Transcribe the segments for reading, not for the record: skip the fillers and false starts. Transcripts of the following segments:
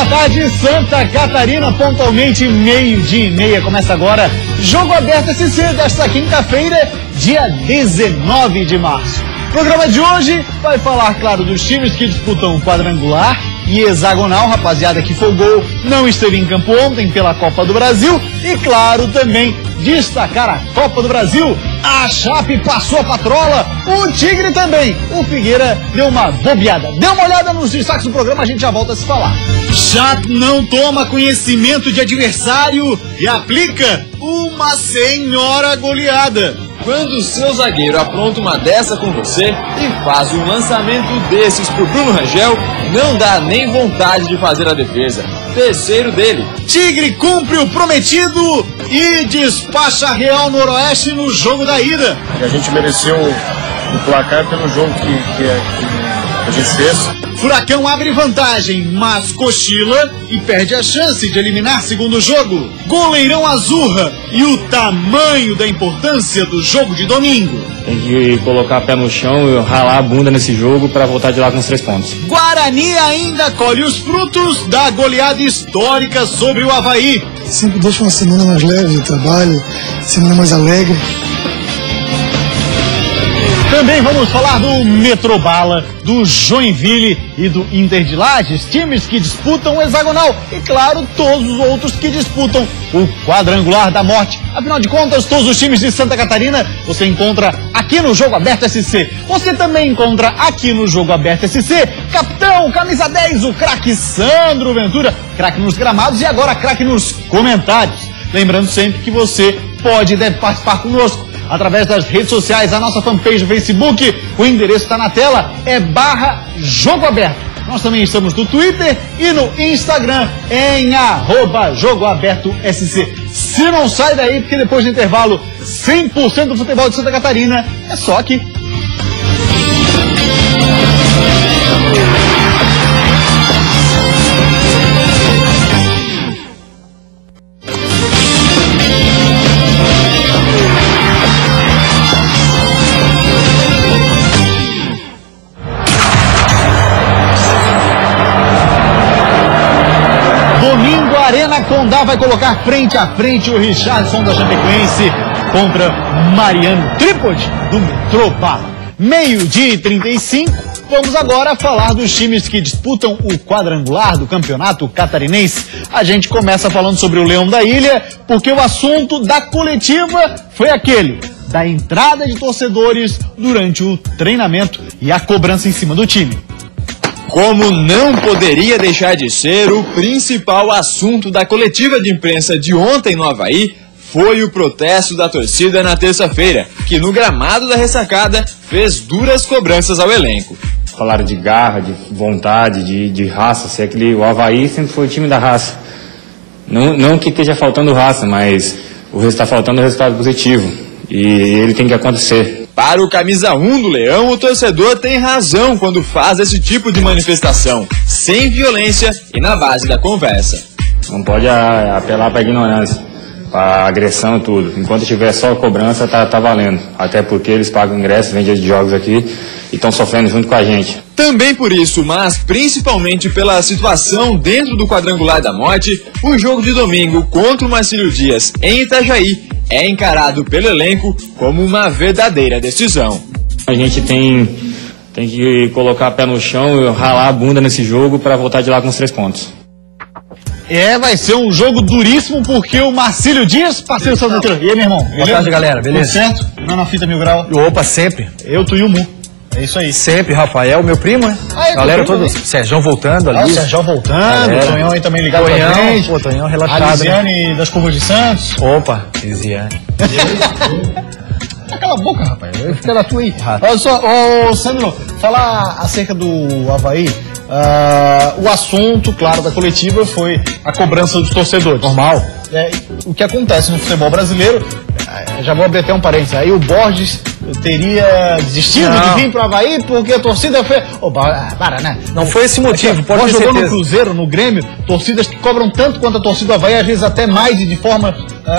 boa tarde, Santa Catarina, pontualmente 12:30. Começa agora Jogo Aberto SC desta quinta-feira, dia 19 de março. O programa de hoje vai falar, claro, dos times que disputam o quadrangular e hexagonal, rapaziada que folgou, não esteve em campo ontem pela Copa do Brasil e, claro, também destacar a Copa do Brasil. A Chape passou a patrola, o Tigre também. O Figueira deu uma bobeada. Dê uma olhada nos destaques do programa, a gente já volta a se falar. Chape não toma conhecimento de adversário e aplica uma senhora goleada. Quando o seu zagueiro apronta uma dessa com você e faz um lançamento desses pro Bruno Rangel, não dá nem vontade de fazer a defesa. Terceiro dele. Tigre cumpre o prometido e despacha a Real Noroeste no jogo da ida. E a gente mereceu o placar pelo jogo que a gente fez. Furacão abre vantagem, mas cochila e perde a chance de eliminar segundo jogo. Goleirão azurra e o tamanho da importância do jogo de domingo. Tem que colocar pé no chão e ralar a bunda nesse jogo para voltar de lá com os 3 pontos. Guarani ainda colhe os frutos da goleada histórica sobre o Avaí. Sempre deixa uma semana mais leve de trabalho, semana mais alegre. Também vamos falar do Metrobala, do Joinville e do Inter de Lages, times que disputam o hexagonal e, claro, todos os outros que disputam o quadrangular da morte. Afinal de contas, todos os times de Santa Catarina você encontra aqui no Jogo Aberto SC. Você também encontra aqui no Jogo Aberto SC, capitão, camisa 10, o craque Sandro Ventura, craque nos gramados e agora craque nos comentários. Lembrando sempre que você pode e deve participar conosco através das redes sociais, a nossa fanpage no Facebook, o endereço está na tela, é /Jogo Aberto. Nós também estamos no Twitter e no Instagram, em @Jogo Aberto SC. Se não sai daí, porque depois do intervalo, 100% do futebol de Santa Catarina é só aqui. Arena Condá vai colocar frente a frente o Richardson da Chapecoense contra Mariano Trípode do Metrobala. 12:35. Vamos agora falar dos times que disputam o quadrangular do campeonato catarinense. A gente começa falando sobre o Leão da Ilha, porque o assunto da coletiva foi aquele da entrada de torcedores durante o treinamento e a cobrança em cima do time. Como não poderia deixar de ser, o principal assunto da coletiva de imprensa de ontem no Avaí foi o protesto da torcida na terça-feira, que no gramado da ressacada fez duras cobranças ao elenco. Falaram de garra, de vontade, de raça. Se é que o Avaí sempre foi o time da raça. Não que esteja faltando raça, mas está faltando o resultado positivo. E ele tem que acontecer. Para o camisa 1 do Leão, o torcedor tem razão quando faz esse tipo de manifestação, sem violência e na base da conversa. Não pode apelar para a ignorância, para agressão e tudo. Enquanto tiver só cobrança, tá valendo. Até porque eles pagam ingresso, vendem de jogos aqui e estão sofrendo junto com a gente. Também por isso, mas principalmente pela situação dentro do quadrangular da morte, o jogo de domingo contra o Marcílio Dias em Itajaí é encarado pelo elenco como uma verdadeira decisão. A gente tem que colocar pé no chão e ralar a bunda nesse jogo para voltar de lá com os 3 pontos. Vai ser um jogo duríssimo porque o Marcílio Dias, parceiro do Sandro. E aí, meu irmão? Boa tarde, galera. Beleza? Tudo certo? Não na fita 1000 graus? Opa, sempre. Eu, tu e o Mu. É isso aí. Sempre, Rafael, meu primo, né? Galera toda, Serjão voltando ali. O Serjão voltando, o Tonhão aí também ligado Tonhão, com a gente. Pô, Tonhão relaxado. A Lisiane das Curvas de Santos. Opa, Lisiane. Cala a boca, rapaz. Fica da tua aí. Olha só, Sandro, falar acerca do Avaí. O assunto, claro, da coletiva foi a cobrança dos torcedores. Normal. O que acontece no futebol brasileiro, já vou abrir até um parênteses, aí o Borges teria desistido de vir pro Avaí porque a torcida fez... né? Não foi esse motivo, pode ter jogou certeza. no Cruzeiro, no Grêmio, torcidas que cobram tanto quanto a torcida do Avaí, às vezes até mais, de forma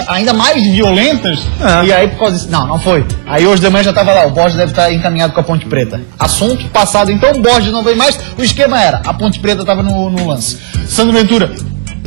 ainda mais violentas, e aí por causa disso, não foi. Aí hoje de manhã já tava lá, o Borges deve estar encaminhado com a Ponte Preta. Assunto passado, então, o Borges não veio mais, o esquema era, a Ponte Preta tava no lance. Sandro Ventura,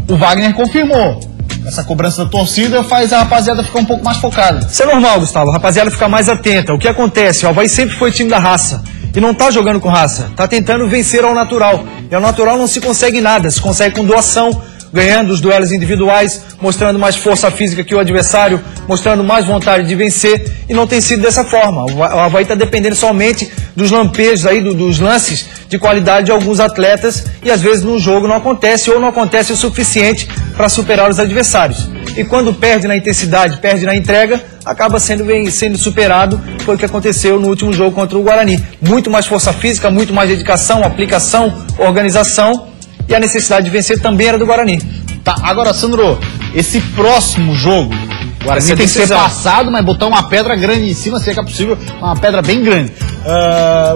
o Wagner confirmou. Essa cobrança da torcida faz a rapaziada ficar um pouco mais focada. Isso é normal, Gustavo, a rapaziada fica mais atenta. O que acontece? O Avaí sempre foi time da raça. E não tá jogando com raça, tá tentando vencer ao natural. E ao natural não se consegue nada, se consegue com doação, ganhando os duelos individuais, mostrando mais força física que o adversário, mostrando mais vontade de vencer, e não tem sido dessa forma. O Avaí está dependendo somente dos lampejos aí, dos lances de qualidade de alguns atletas, e às vezes no jogo não acontece, ou não acontece o suficiente para superar os adversários. E quando perde na intensidade, perde na entrega, acaba sendo superado. Foi o que aconteceu no último jogo contra o Guarani. Muito mais força física, muito mais dedicação, aplicação, organização, e a necessidade de vencer também era do Guarani. Tá, agora, Sandro, esse próximo jogo, o Guarani tem que ser passado, mas botar uma pedra grande em cima, se é que é possível, uma pedra bem grande.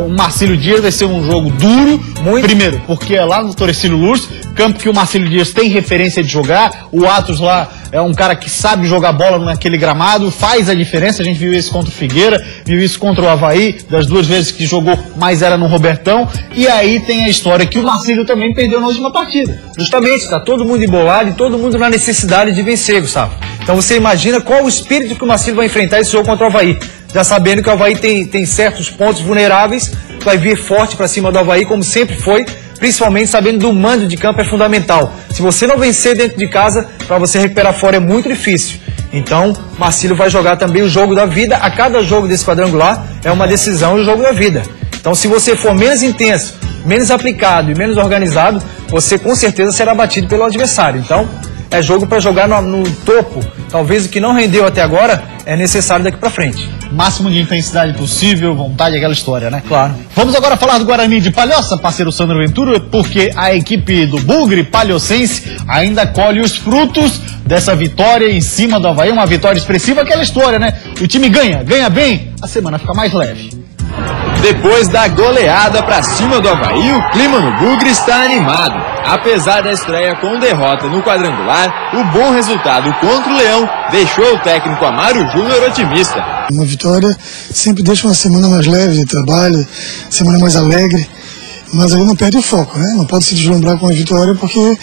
O Marcílio Dias vai ser um jogo duro, primeiro, porque é lá no Torcílio Lourdes, campo que o Marcílio Dias tem referência de jogar, o Atos lá é um cara que sabe jogar bola naquele gramado, faz a diferença, a gente viu isso contra o Figueira, viu isso contra o Avaí, das 2 vezes que jogou, mais era no Robertão, e aí tem a história que o Marcílio também perdeu na última partida. Justamente, está todo mundo embolado e todo mundo na necessidade de vencer, Gustavo. Então você imagina qual o espírito que o Marcílio vai enfrentar esse jogo contra o Avaí. Já sabendo que o Avaí tem certos pontos vulneráveis, vai vir forte para cima do Avaí, como sempre foi, principalmente sabendo do mando de campo é fundamental. Se você não vencer dentro de casa, para você recuperar fora é muito difícil. Então, Marcílio vai jogar também o jogo da vida. A cada jogo desse quadrangular é uma decisão e o jogo da vida. Então, se você for menos intenso, menos aplicado e menos organizado, você com certeza será batido pelo adversário. Então, é jogo para jogar no topo. Talvez o que não rendeu até agora é necessário daqui para frente. Máximo de intensidade possível, vontade, aquela história, né? Claro. Vamos agora falar do Guarani de Palhoça, parceiro Sandro Ventura, porque a equipe do Bugre Palhocense ainda colhe os frutos dessa vitória em cima do Avaí, uma vitória expressiva, aquela história, né? O time ganha bem, a semana fica mais leve. Depois da goleada para cima do Avaí, o clima no Bugre está animado. Apesar da estreia com derrota no quadrangular, o bom resultado contra o Leão deixou o técnico Amaro Júnior otimista. Uma vitória sempre deixa uma semana mais leve de trabalho, semana mais alegre, mas aí não perde o foco, né? Não pode se deslumbrar com a vitória porque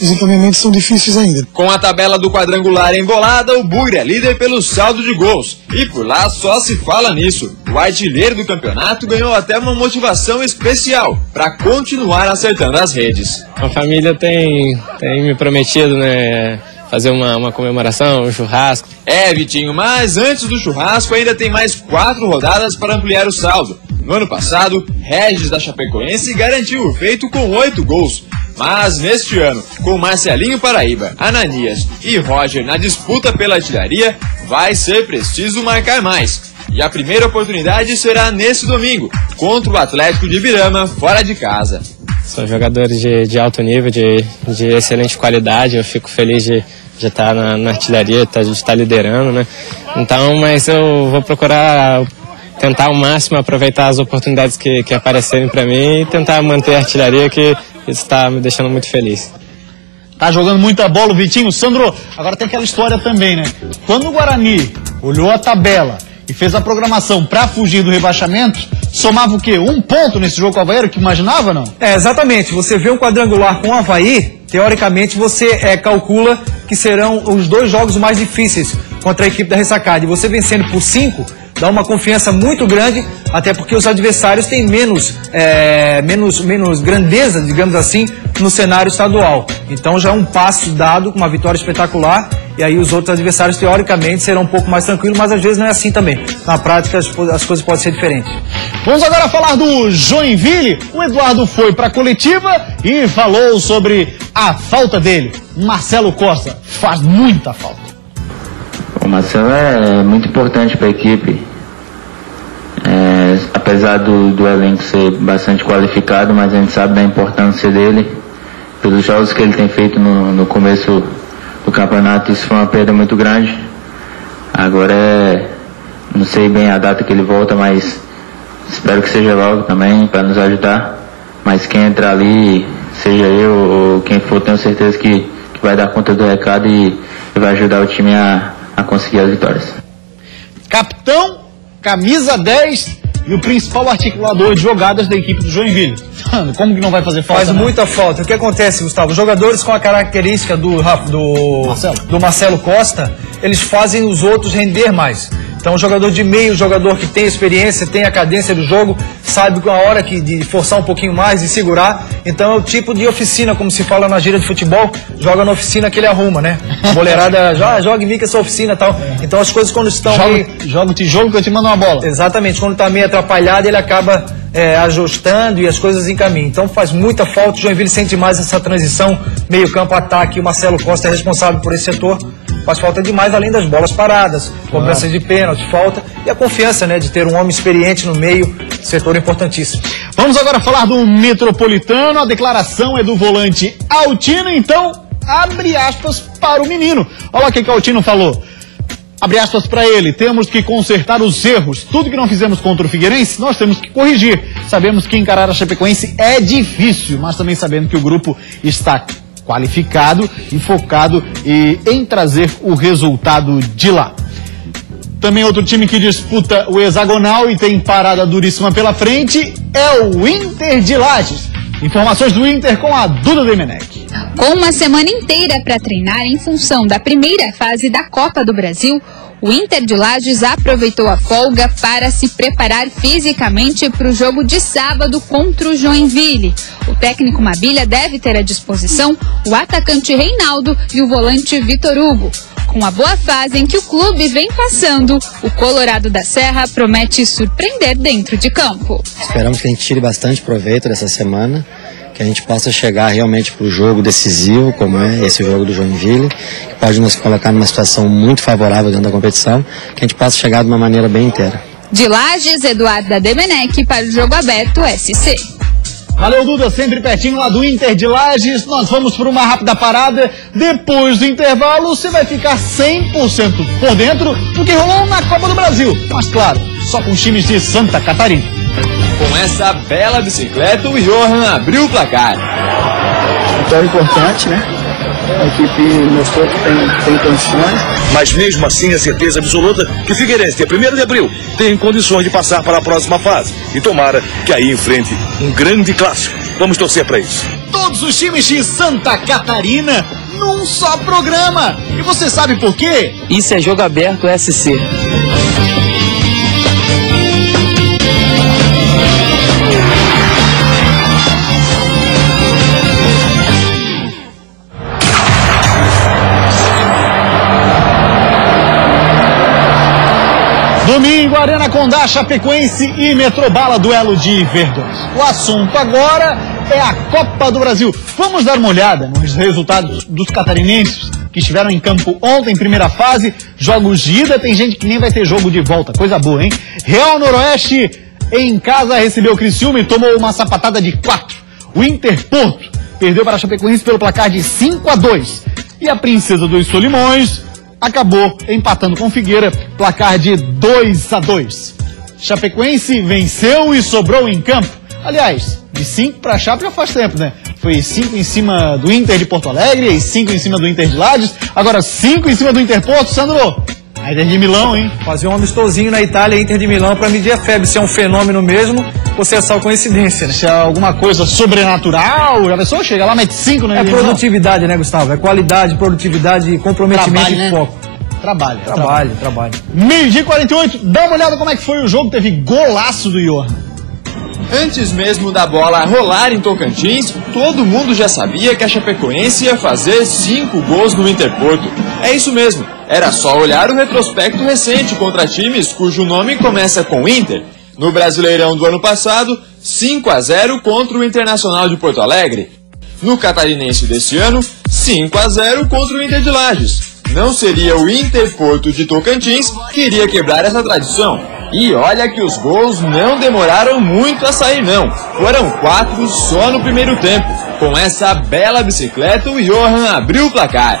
os encaminhamentos são difíceis ainda. Com a tabela do quadrangular embolada, o Bugre é líder pelo saldo de gols. E por lá só se fala nisso. O artilheiro do campeonato ganhou até uma motivação especial para continuar acertando as redes. A família tem me prometido, né, fazer uma comemoração, um churrasco. Vitinho, mas antes do churrasco ainda tem mais 4 rodadas para ampliar o saldo. No ano passado, Regis da Chapecoense garantiu o feito com 8 gols. Mas neste ano, com Marcelinho Paraíba, Ananias e Roger na disputa pela artilharia, vai ser preciso marcar mais. E a primeira oportunidade será nesse domingo, contra o Atlético de Ibirama, fora de casa. São jogadores de alto nível, de excelente qualidade. Eu fico feliz de estar na artilharia, de estar liderando, né? Então, mas eu vou procurar tentar ao máximo aproveitar as oportunidades que aparecerem para mim e tentar manter a artilharia, que isso está me deixando muito feliz. Tá jogando muita bola o Vitinho. Sandro, agora tem aquela história também, né? Quando o Guarani olhou a tabela e fez a programação para fugir do rebaixamento, somava o quê? 1 ponto nesse jogo com o Avaí, que imaginava, não? Exatamente. Você vê um quadrangular com o Avaí, teoricamente você calcula que serão os 2 jogos mais difíceis contra a equipe da Ressacada. E você vencendo por 5, dá uma confiança muito grande, até porque os adversários têm menos grandeza, digamos assim, no cenário estadual. Então já é um passo dado com uma vitória espetacular, e aí os outros adversários teoricamente serão um pouco mais tranquilos, mas às vezes não é assim também. Na prática as coisas podem ser diferentes. Vamos agora falar do Joinville. O Eduardo foi para a coletiva e falou sobre a falta dele. Marcelo Costa faz muita falta. O Marcelo é muito importante para a equipe. Apesar do elenco ser bastante qualificado, mas a gente sabe da importância dele. Pelos jogos que ele tem feito no começo do campeonato, isso foi uma perda muito grande. Agora é Não sei bem a data que ele volta, mas espero que seja logo também para nos ajudar. Mas quem entrar ali, seja eu ou quem for, tenho certeza que vai dar conta do recado e vai ajudar o time a conseguir as vitórias. Capitão, camisa 10 e o principal articulador de jogadas da equipe do Joinville. Como que não vai fazer falta? Faz muita falta. O que acontece, Gustavo? Jogadores com a característica do Marcelo Costa, eles fazem os outros render mais. Então, o jogador de meio, o jogador que tem experiência, tem a cadência do jogo, sabe a hora de forçar um pouquinho mais, de segurar. Então, é o tipo de oficina, como se fala na gíria de futebol, joga na oficina que ele arruma, né? A boleirada, joga em mim que é sua oficina e tal. Então, as coisas quando estão joga o tijolo que eu te mando uma bola. Exatamente. Quando está meio atrapalhado, ele acaba ajustando e as coisas encaminham. Então, faz muita falta. O Joinville sente mais essa transição, meio campo, ataque. O Marcelo Costa é responsável por esse setor. Faz falta demais, além das bolas paradas, cobranças de pênalti, falta e a confiança, né, de ter um homem experiente no meio, setor importantíssimo. Vamos agora falar do Metropolitano. A declaração é do volante Altino, então abre aspas para o menino. Olha o que o Altino falou. Abre aspas para ele: temos que consertar os erros. Tudo que não fizemos contra o Figueirense, nós temos que corrigir. Sabemos que encarar a Chapecoense é difícil, mas também sabendo que o grupo está qualificado e focado em trazer o resultado de lá. Também outro time que disputa o hexagonal e tem parada duríssima pela frente é o Inter de Lages. Informações do Inter com a Duda Demenech. Com uma semana inteira para treinar em função da primeira fase da Copa do Brasil, o Inter de Lages aproveitou a folga para se preparar fisicamente para o jogo de sábado contra o Joinville. O técnico Mabilha deve ter à disposição o atacante Reinaldo e o volante Vitor Hugo. Com a boa fase em que o clube vem passando, o Colorado da Serra promete surpreender dentro de campo. Esperamos que a gente tire bastante proveito dessa semana, que a gente possa chegar realmente para o jogo decisivo, como é esse jogo do Joinville, que pode nos colocar numa situação muito favorável dentro da competição, que a gente possa chegar de uma maneira bem inteira. De Lages, Eduarda Demenech para o Jogo Aberto SC. Valeu, Duda, sempre pertinho lá do Inter de Lages. Nós vamos por uma rápida parada. Depois do intervalo, você vai ficar 100% por dentro do que rolou na Copa do Brasil. Mas claro, só com os times de Santa Catarina. Com essa bela bicicleta, o Johan abriu o placar. Vitória importante, né? A equipe mostrou que tem condições. Mas mesmo assim, a certeza absoluta que o Figueirense, dia 1º de abril, tem condições de passar para a próxima fase. E tomara que aí enfrente um grande clássico. Vamos torcer para isso. Todos os times de Santa Catarina num só programa. E você sabe por quê? Isso é Jogo Aberto SC. Domingo, Arena Condá, Chapecoense e Metrobala, duelo de verdões. O assunto agora é a Copa do Brasil. Vamos dar uma olhada nos resultados dos catarinenses que estiveram em campo ontem, primeira fase, jogos de ida, tem gente que nem vai ter jogo de volta, coisa boa, hein? Real Noroeste em casa recebeu o Criciúma e tomou uma sapatada de 4. O Inter Porto perdeu para a Chapecoense pelo placar de 5-2. E a Princesa dos Solimões acabou empatando com Figueira, placar de 2-2. Chapecoense venceu e sobrou em campo. Aliás, de 5 para a Chape já faz tempo, né? Foi 5 em cima do Inter de Porto Alegre e 5 em cima do Inter de Lages. Agora 5 em cima do Inter Porto, Sandro. A Inter de Milão, hein? Fazer um amistosinho na Itália, Inter de Milão, para medir a febre, se é um fenômeno mesmo ou se é só coincidência, né? Se é alguma coisa sobrenatural, já pensou? Chega lá, mete 5, né? É produtividade, né, Gustavo? É qualidade, produtividade, comprometimento Trabalho, e né? foco. Trabalho. 12:48, dá uma olhada como é que foi o jogo, teve golaço do Johan. Antes mesmo da bola rolar em Tocantins, todo mundo já sabia que a Chapecoense ia fazer 5 gols no Interporto. É isso mesmo, era só olhar o retrospecto recente contra times cujo nome começa com Inter. No Brasileirão do ano passado, 5-0 contra o Internacional de Porto Alegre. No Catarinense desse ano, 5-0 contra o Inter de Lages. Não seria o Interporto de Tocantins que iria quebrar essa tradição. E olha que os gols não demoraram muito a sair não. Foram 4 só no primeiro tempo. Com essa bela bicicleta, o Johan abriu o placar.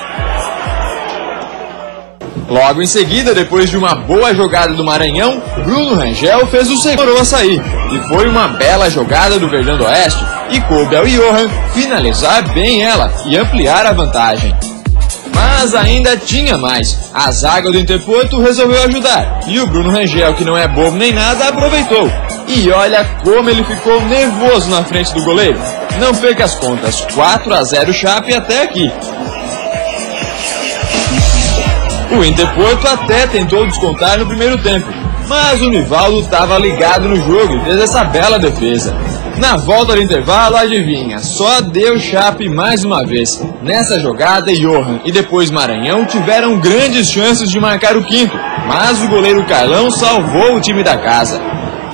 Logo em seguida, depois de uma boa jogada do Maranhão, Bruno Rangel fez o segundo a sair. E foi uma bela jogada do Verdão do Oeste e coube ao Johan finalizar bem ela e ampliar a vantagem. Mas ainda tinha mais. A zaga do Interporto resolveu ajudar. E o Bruno Rangel, que não é bobo nem nada, aproveitou. E olha como ele ficou nervoso na frente do goleiro. Não perca as contas, 4-0 Chape até aqui. O Interporto até tentou descontar no primeiro tempo, mas o Nivaldo estava ligado no jogo e fez essa bela defesa. Na volta do intervalo, adivinha, só deu Chape mais uma vez. Nessa jogada, Johan e depois Maranhão tiveram grandes chances de marcar o quinto, mas o goleiro Carlão salvou o time da casa.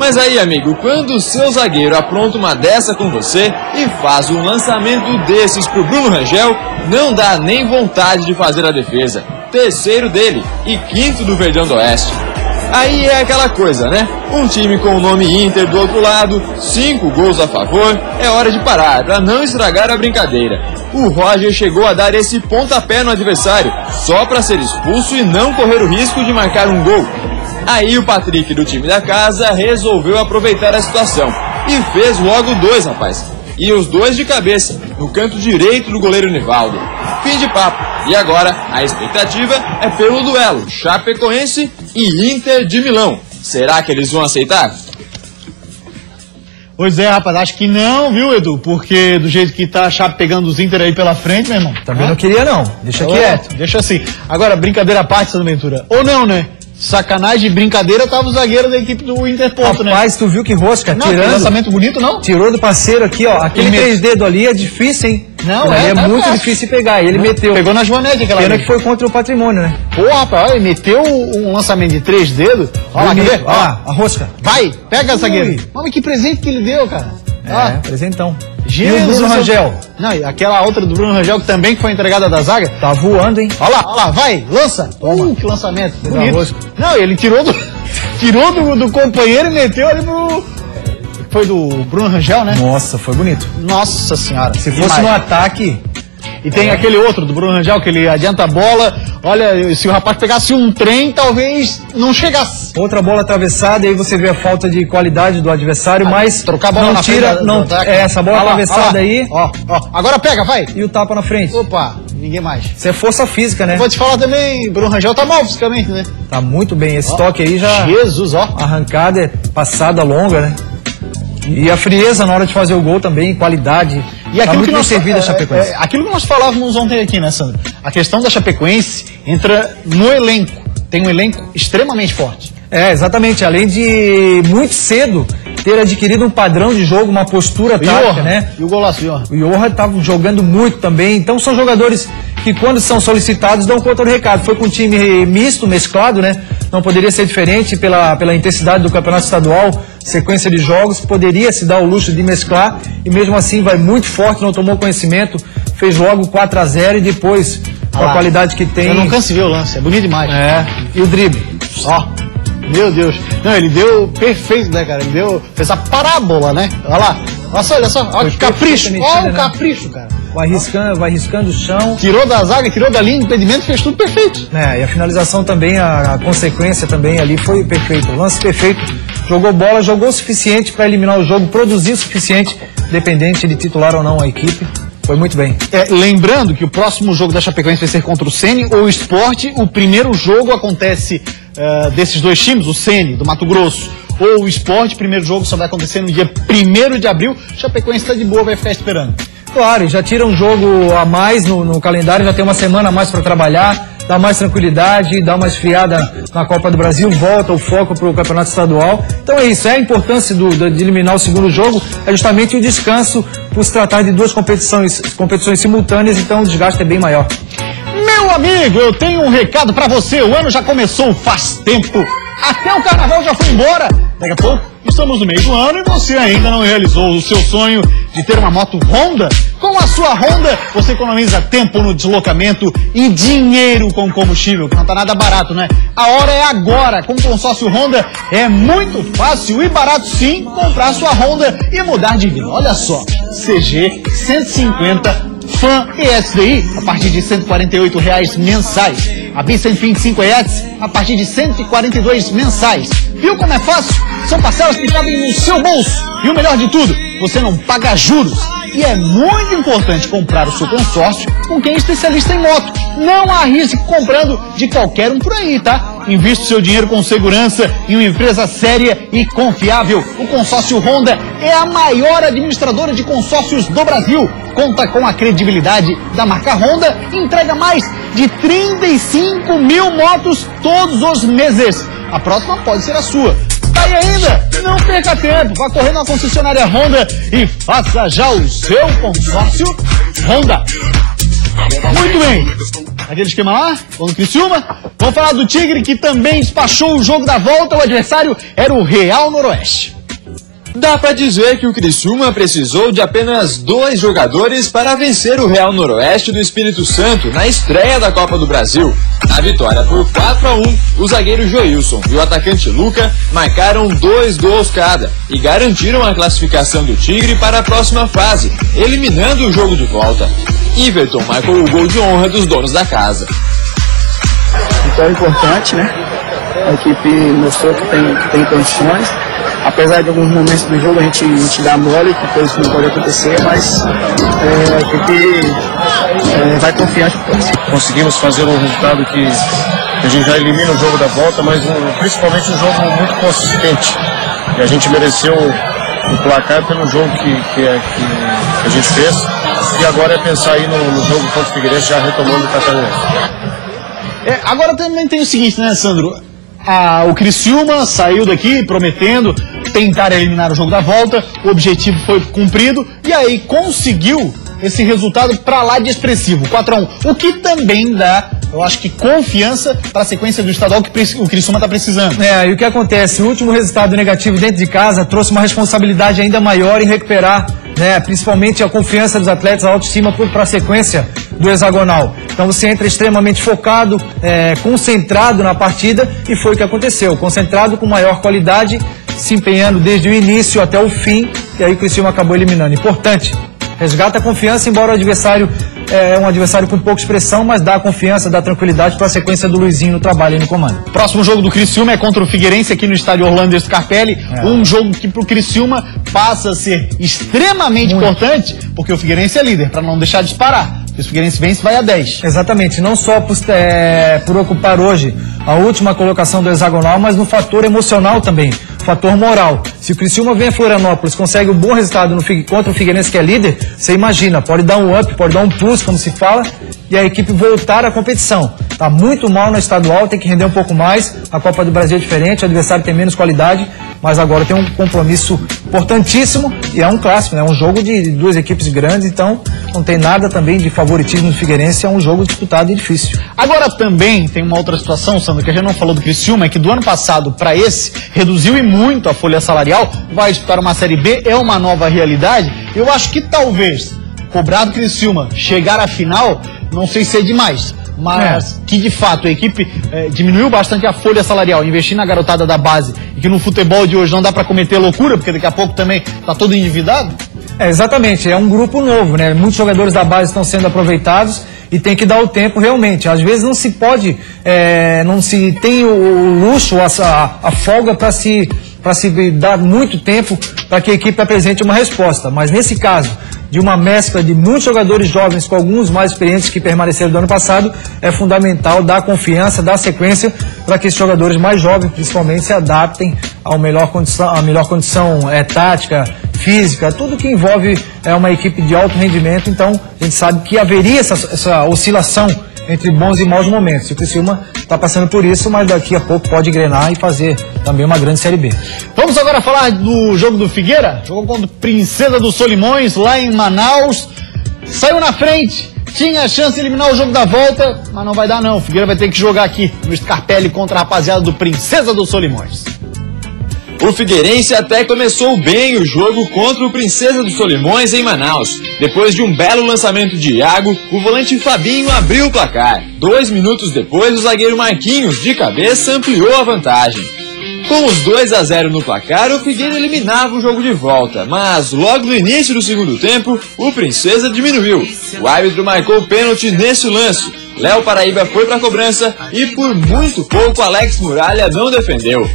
Mas aí, amigo, quando o seu zagueiro apronta uma dessa com você e faz um lançamento desses pro Bruno Rangel, não dá nem vontade de fazer a defesa. Terceiro dele e quinto do Verdão do Oeste. Aí é aquela coisa, né? Um time com o nome Inter do outro lado, 5 gols a favor, é hora de parar, para não estragar a brincadeira. O Roger chegou a dar esse pontapé no adversário, só para ser expulso e não correr o risco de marcar um gol. Aí o Patrick do time da casa resolveu aproveitar a situação e fez logo 2, rapaz. E os 2 de cabeça, no canto direito do goleiro Nivaldo. Fim de papo. E agora, a expectativa é pelo duelo Chapecoense e Inter de Milão. Será que eles vão aceitar? Pois é, rapaz, acho que não, viu, Edu? Porque do jeito que tá a Chape pegando os Inter aí pela frente, meu irmão. Também não queria não, deixa quieto. Deixa assim. Agora, brincadeira à parte, Sandro Ventura. Ou não, né? Sacanagem de brincadeira, tava o zagueiro da equipe do Interporto, né? Rapaz, tu viu que rosca, não, tirando. Lançamento bonito, não? Tirou do parceiro aqui, ó. Aquele 3 dedos ali é difícil, hein? Não, é muito difícil pegar. E ele meteu. Pegou na joanete aquela pena que foi contra o Patrimônio, né? Pô, rapaz, ele meteu um lançamento de 3 dedos. Olha lá, quer ver? Olha lá, a rosca. Vai, pega, zagueiro. Mas que presente que ele deu, cara. Presentão. Jesus, e o Bruno Rangel. Não, e aquela outra do Bruno Rangel que também foi entregada da zaga. Tá voando, hein? Olha lá, vai, lança. Que lançamento. Bonito. Não, ele tirou do companheiro e meteu ali pro... Foi do Bruno Rangel, né? Nossa, foi bonito. Nossa senhora. Se fosse no ataque... E tem aquele outro do Bruno Rangel, que ele adianta a bola. Olha, se o rapaz pegasse um trem, talvez não chegasse. Outra bola atravessada, e aí você vê a falta de qualidade do adversário, mas trocar a bola não na tira, frente, não essa bola atravessada aí. Ó, agora pega, vai. E o tapa na frente. Opa, ninguém mais. Isso é força física, né? Vou te falar também, Bruno Rangel tá mal fisicamente, né? Tá muito bem, esse toque aí já... Jesus, ó. Arrancada, é passada longa, né? E a frieza na hora de fazer o gol também, qualidade. E aquilo que nós servido a Chapecoense. Aquilo que nós falávamos ontem aqui, né, Sandro? A questão da Chapecoense entra no elenco. Tem um elenco extremamente forte. Exatamente. Além de muito cedo ter adquirido um padrão de jogo, uma postura tática, né? E o golaço, Johan? O Johan estava jogando muito também. Então são jogadores que, quando são solicitados, dão conta do recado. Foi com um time misto, mesclado, né? Não poderia ser diferente pela intensidade do campeonato estadual, sequência de jogos, poderia se dar o luxo de mesclar, e mesmo assim vai muito forte, não tomou conhecimento, fez logo 4-0 e depois, com a qualidade que tem... Eu não canso de ver o lance, é bonito demais. E o drible. Ó, meu Deus. Não, ele deu perfeito, né, cara? Ele fez a parábola, né? Olha lá. Olha só, olha que capricho. Olha o capricho, cara. Vai riscando o chão. Tirou da zaga, tirou da linha, impedimento, fez tudo perfeito. E a finalização também, a consequência também ali foi perfeita. O lance perfeito. Jogou bola, jogou o suficiente para eliminar o jogo, produziu o suficiente, independente de titular ou não a equipe. Foi muito bem. Lembrando que o próximo jogo da Chapecoense vai ser contra o Sene ou o Sport. O primeiro jogo acontece desses dois times, o Sene, do Mato Grosso, ou o Sport. O primeiro jogo só vai acontecer no dia 1º de abril. Chapecoense está de boa, vai ficar esperando. Claro, já tira um jogo a mais no calendário, já tem uma semana a mais para trabalhar, dá mais tranquilidade, dá mais friada na Copa do Brasil, volta o foco para o Campeonato Estadual. Então é isso, a importância de eliminar o segundo jogo é justamente o descanso, por se tratar de duas competições simultâneas, então o desgaste é bem maior. Meu amigo, eu tenho um recado para você, o ano já começou faz tempo, até o carnaval já foi embora. Daqui a pouco estamos no meio do ano e você ainda não realizou o seu sonho de ter uma moto Honda? Com a sua Honda, você economiza tempo no deslocamento e dinheiro com combustível, que não tá nada barato, né? A hora é agora. Com o consórcio Honda é muito fácil e barato sim comprar sua Honda e mudar de vida. Olha só, CG 150 Fan e SDI a partir de R$ 148 mensais. A Bista em 25 ETS a partir de 142 mensais. Viu como é fácil? São parcelas que cabem no seu bolso. E o melhor de tudo, você não paga juros. E é muito importante comprar o seu consórcio com quem é especialista em moto. Não arrisque comprando de qualquer um por aí, tá? Invista o seu dinheiro com segurança em uma empresa séria e confiável. O consórcio Honda é a maior administradora de consórcios do Brasil. Conta com a credibilidade da marca Honda e entrega mais de 35 mil motos todos os meses. A próxima pode ser a sua. Tá aí ainda? Não perca tempo, vá correr na concessionária Honda e faça já o seu consórcio Honda. Muito bem, aquele esquema lá, vamos no Criciúma. Vamos falar do Tigre, que também despachou o jogo da volta. O adversário era o Real Noroeste. Dá pra dizer que o Criciúma precisou de apenas 2 jogadores para vencer o Real Noroeste do Espírito Santo na estreia da Copa do Brasil. Na vitória por 4-1, o zagueiro Joilson e o atacante Luca marcaram 2 gols cada e garantiram a classificação do Tigre para a próxima fase, eliminando o jogo de volta. Iverton marcou o gol de honra dos donos da casa. Vitória importante, né? A equipe mostrou que tem condições. Apesar de alguns momentos do jogo a gente dá mole, que coisa não pode acontecer, mas a equipe vai confiante. Conseguimos fazer um resultado que a gente já elimina o jogo da volta, mas principalmente um jogo muito consistente. E a gente mereceu o placar pelo jogo que a gente fez. E agora é pensar aí no jogo contra o Figueirense, já retomando o Catarinense. Agora também tem o seguinte, né, Sandro? O Criciúma saiu daqui prometendo tentar eliminar o jogo da volta, o objetivo foi cumprido e aí conseguiu esse resultado pra lá de expressivo, 4-1, o que também dá, eu acho que confiança para a sequência do estadual que o Criciúma está precisando. E o que acontece? O último resultado negativo dentro de casa trouxe uma responsabilidade ainda maior em recuperar, principalmente a confiança dos atletas, a autoestima para a sequência do hexagonal. Então você entra extremamente focado, concentrado na partida e foi o que aconteceu. Concentrado com maior qualidade, se empenhando desde o início até o fim e aí o Criciúma acabou eliminando. Importante, resgata a confiança, embora o adversário é um adversário com pouca expressão, mas dá a confiança, dá tranquilidade para a sequência do Luizinho no trabalho e no comando. Próximo jogo do Criciúma é contra o Figueirense aqui no estádio Orlando Scarpelli. Um jogo que pro Criciúma passa a ser extremamente importante, porque o Figueirense é líder, para não deixar de disparar. Se o Figueirense vence, vai a 10. Exatamente, não só por ocupar hoje a última colocação do hexagonal, mas no fator emocional também, fator moral. Se o Criciúma vem a Florianópolis, consegue um bom resultado contra o Figueirense, que é líder, você imagina, pode dar um up, pode dar um plus, como se fala, e a equipe voltar à competição. Tá muito mal no estadual, tem que render um pouco mais, a Copa do Brasil é diferente, o adversário tem menos qualidade, mas agora tem um compromisso importantíssimo e é um clássico, né? Um jogo de 2 equipes grandes, então não tem nada também de favoritismo do Figueirense, é um jogo disputado e difícil. Agora também tem uma outra situação, Sandro, que a gente não falou do Criciúma, é que do ano passado para esse, reduziu e muito a folha salarial, vai disputar uma Série B, é uma nova realidade. Eu acho que talvez cobrar do Criciúma, chegar à final, não sei se é demais, mas que de fato a equipe diminuiu bastante a folha salarial, investir na garotada da base, e que no futebol de hoje não dá para cometer loucura, porque daqui a pouco também tá todo endividado. Exatamente, é um grupo novo, né? Muitos jogadores da base estão sendo aproveitados e tem que dar o tempo realmente. Às vezes não se pode, não se tem o luxo, a folga para se dar muito tempo para que a equipe apresente uma resposta, mas nesse caso de uma mescla de muitos jogadores jovens com alguns mais experientes que permaneceram do ano passado, é fundamental dar confiança, dar sequência para que esses jogadores mais jovens, principalmente, se adaptem à melhor condição tática, física, tudo que envolve uma equipe de alto rendimento. Então, a gente sabe que haveria essa oscilação entre bons e maus momentos. O Criciúma está passando por isso, mas daqui a pouco pode engrenar e fazer também uma grande Série B. Vamos agora falar do jogo do Figueira, jogo contra o Princesa dos Solimões, lá em Manaus. Saiu na frente, tinha a chance de eliminar o jogo da volta, mas não vai dar não. O Figueira vai ter que jogar aqui no Scarpelli contra a rapaziada do Princesa dos Solimões. O Figueirense até começou bem o jogo contra o Princesa dos Solimões em Manaus. Depois de um belo lançamento de Iago, o volante Fabinho abriu o placar. 2 minutos depois, o zagueiro Marquinhos, de cabeça, ampliou a vantagem. Com os 2-0 no placar, o Figueira eliminava o jogo de volta, mas logo no início do segundo tempo, o Princesa diminuiu. O árbitro marcou o pênalti nesse lance, Léo Paraíba foi para a cobrança e por muito pouco Alex Muralha não defendeu.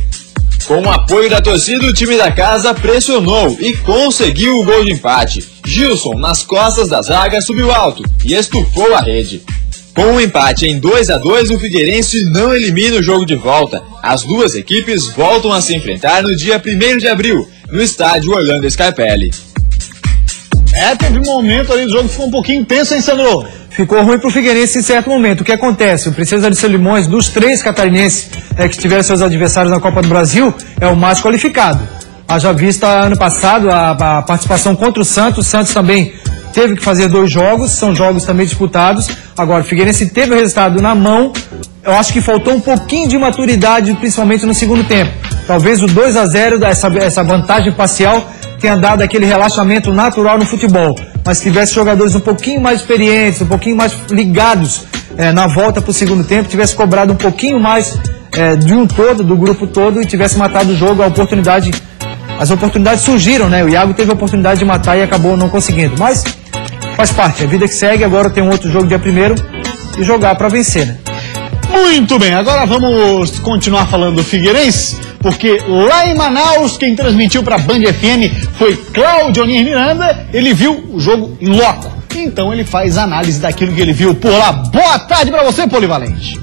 Com o apoio da torcida, o time da casa pressionou e conseguiu o gol de empate. Gilson, nas costas da zaga, subiu alto e estufou a rede. Com o empate em 2-2, o Figueirense não elimina o jogo de volta. As duas equipes voltam a se enfrentar no dia 1º de abril, no estádio Orlando Scarpelli. Teve um momento ali do jogo que ficou um pouquinho intenso, hein, Sandro? Ficou ruim pro Figueirense em certo momento. O que acontece? O Princesa de Solimões, dos 3 catarinenses que tiveram seus adversários na Copa do Brasil, é o mais qualificado. Haja vista ano passado a participação contra o Santos também teve que fazer 2 jogos, são jogos também disputados. Agora, o Figueirense teve o resultado na mão. Eu acho que faltou um pouquinho de maturidade, principalmente no segundo tempo. Talvez o 2-0, essa vantagem parcial, tenha dado aquele relaxamento natural no futebol. Mas se tivesse jogadores um pouquinho mais experientes, um pouquinho mais ligados na volta para o segundo tempo, tivesse cobrado um pouquinho mais de um todo, do grupo todo, e tivesse matado o jogo, as oportunidades surgiram, né? O Iago teve a oportunidade de matar e acabou não conseguindo. Mas faz parte, a vida que segue. Agora tem um outro jogo dia 1º e jogar para vencer, né? Muito bem, agora vamos continuar falando do Figueirense, porque lá em Manaus, quem transmitiu para a Band FM foi Cláudio Miranda. Ele viu o jogo em loco, então ele faz análise daquilo que ele viu por lá. Boa tarde para você, Polivalente.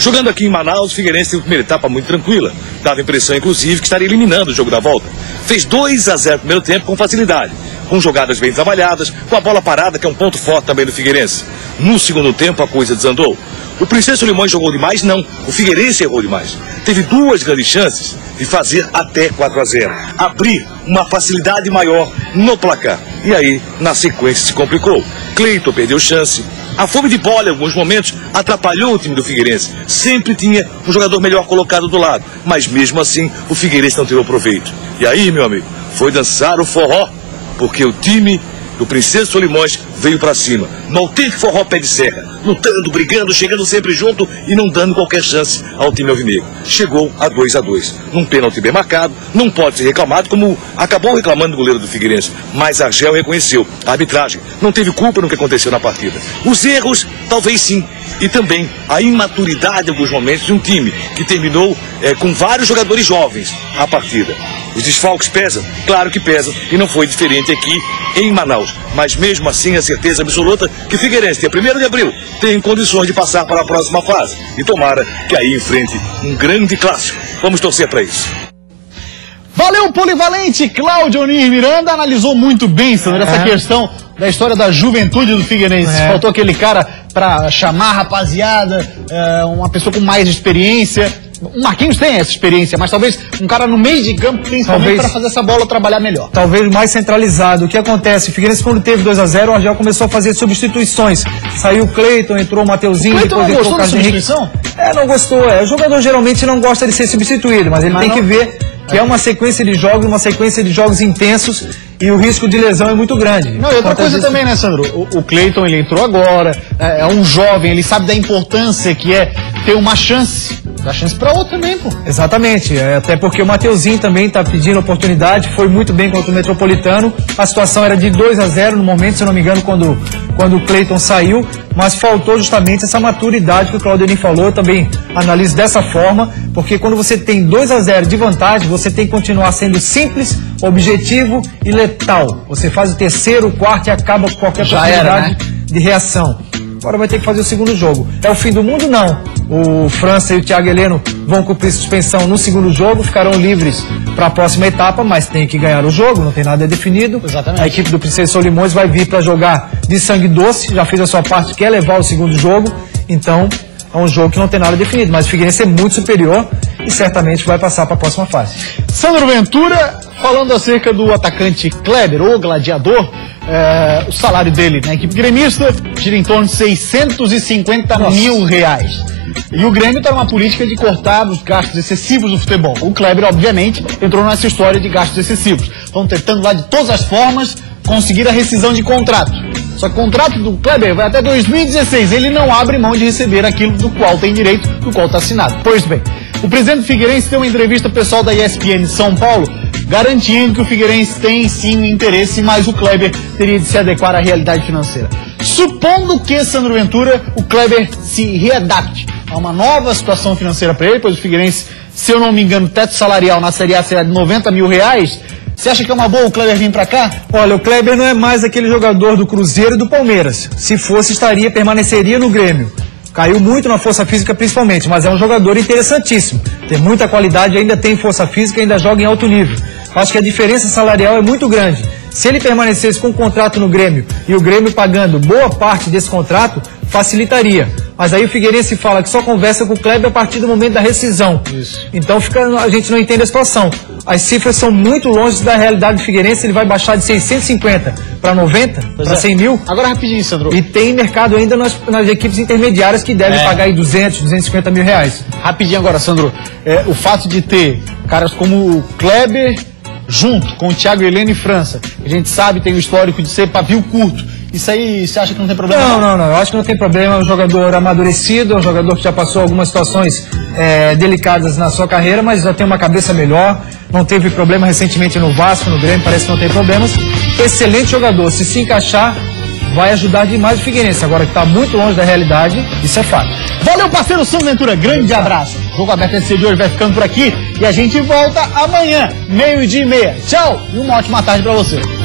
Jogando aqui em Manaus, o Figueirense teve a primeira etapa muito tranquila. Dava a impressão, inclusive, que estaria eliminando o jogo da volta. Fez 2-0 no primeiro tempo com facilidade, com jogadas bem trabalhadas, com a bola parada, que é um ponto forte também do Figueirense. No segundo tempo, a coisa desandou. O Princesa Solimões jogou demais? Não. O Figueirense errou demais. Teve 2 grandes chances de fazer até 4-0. Abrir uma facilidade maior no placar. E aí, na sequência, se complicou. Cleiton perdeu chance. A fome de bola, em alguns momentos, atrapalhou o time do Figueirense. Sempre tinha um jogador melhor colocado do lado. Mas mesmo assim, o Figueirense não tirou proveito. E aí, meu amigo, foi dançar o forró. Porque o time do Princesa Solimões veio pra cima. No autêntico forró pé de serra. Lutando, brigando, chegando sempre junto e não dando qualquer chance ao time alvinegro. Chegou a 2-2. Num pênalti bem marcado, não pode ser reclamado, como acabou reclamando o goleiro do Figueirense. Mas Argel reconheceu. A arbitragem não teve culpa no que aconteceu na partida. Os erros, talvez sim. E também a imaturidade em alguns momentos de um time que terminou com vários jogadores jovens a partida. Os desfalques pesam? Claro que pesam, e não foi diferente aqui em Manaus. Mas mesmo assim, a certeza absoluta que Figueirense, dia 1º de abril, tem condições de passar para a próxima fase. E tomara que aí enfrente um grande clássico. Vamos torcer para isso. Valeu, Polivalente! Cláudio Miranda analisou muito bem, Sandro, essa questão da história da juventude do Figueirense. Faltou aquele cara para chamar a rapaziada, uma pessoa com mais experiência. O Marquinhos tem essa experiência, mas talvez um cara no meio de campo, principalmente para fazer essa bola trabalhar melhor. Talvez mais centralizado. O que acontece? O Figueirense, quando teve 2-0, o Argel começou a fazer substituições. Saiu o Cleiton, entrou o Mateuzinho. O Cleiton não gostou da substituição? Não gostou. O jogador geralmente não gosta de ser substituído, mas ele tem que ver que é uma sequência de jogos intensos, e o risco de lesão é muito grande. Não, e outra coisa também, né, Sandro? O Cleiton, ele entrou agora, é um jovem, ele sabe da importância que é ter uma chance. Dá chance pra outro também, pô. Exatamente, até porque o Mateuzinho também tá pedindo oportunidade, foi muito bem contra o Metropolitano. A situação era de 2-0 no momento, se eu não me engano, quando o Cleiton saiu, mas faltou justamente essa maturidade que o Claudio falou. Eu também analiso dessa forma, porque quando você tem 2-0 de vantagem, você tem que continuar sendo simples, objetivo e letal. Você faz o terceiro, o quarto e acaba com qualquer possibilidade de reação. Agora vai ter que fazer o segundo jogo. É o fim do mundo? Não. O França e o Thiago Heleno vão cumprir suspensão no segundo jogo, ficarão livres para a próxima etapa, mas tem que ganhar o jogo, não tem nada definido. Exatamente. A equipe do Princesa Solimões vai vir para jogar de sangue doce, já fez a sua parte, quer levar o segundo jogo, então é um jogo que não tem nada definido, mas o Figueirense é muito superior e certamente vai passar para a próxima fase. Sandro Ventura, falando acerca do atacante Kleber, o gladiador, o salário dele na equipe gremista gira em torno de 650 mil reais. E o Grêmio está numa política de cortar os gastos excessivos do futebol. O Kleber, obviamente, entrou nessa história de gastos excessivos. Estão tentando lá de todas as formas conseguir a rescisão de contrato. Só que o contrato do Kleber vai até 2016. Ele não abre mão de receber aquilo do qual tem direito, do qual está assinado. Pois bem, o presidente do Figueirense deu uma entrevista ao pessoal da ESPN São Paulo garantindo que o Figueirense tem sim um interesse, mas o Kleber teria de se adequar à realidade financeira. Supondo que, Sandro Ventura, o Kleber se readapte a uma nova situação financeira para ele, pois o Figueirense, se eu não me engano, o teto salarial na Série A será de R$90 mil. Você acha que é uma boa o Kleber vir para cá? Olha, o Kleber não é mais aquele jogador do Cruzeiro e do Palmeiras. Se fosse, permaneceria no Grêmio. Caiu muito na força física principalmente, mas é um jogador interessantíssimo. Tem muita qualidade, ainda tem força física, ainda joga em alto nível. Acho que a diferença salarial é muito grande. Se ele permanecesse com um contrato no Grêmio e o Grêmio pagando boa parte desse contrato, facilitaria. Mas aí o Figueirense fala que só conversa com o Kleber a partir do momento da rescisão. Isso. Então a gente não entende a situação. As cifras são muito longe da realidade do Figueirense, ele vai baixar de 650 para 90, para 100 mil. Agora rapidinho, Sandro. E tem mercado ainda nas equipes intermediárias que devem pagar aí 200, 250 mil reais. Rapidinho agora, Sandro. O fato de ter caras como o Kleber junto com o Thiago Heleno e França, a gente sabe, tem o histórico de ser pavio curto. Isso aí, você acha que não tem problema? Não. Eu acho que não tem problema. É um jogador amadurecido, é um jogador que já passou algumas situações delicadas na sua carreira, mas já tem uma cabeça melhor. Não teve problema recentemente no Vasco, no Grêmio, parece que não tem problemas. Excelente jogador. Se encaixar, vai ajudar demais o Figueirense. Agora que está muito longe da realidade, isso é fato. Valeu, parceiro Sandro Ventura. Grande abraço. O Jogo Aberto SC de hoje vai ficando por aqui e a gente volta amanhã, 12:30. Tchau e uma ótima tarde para você.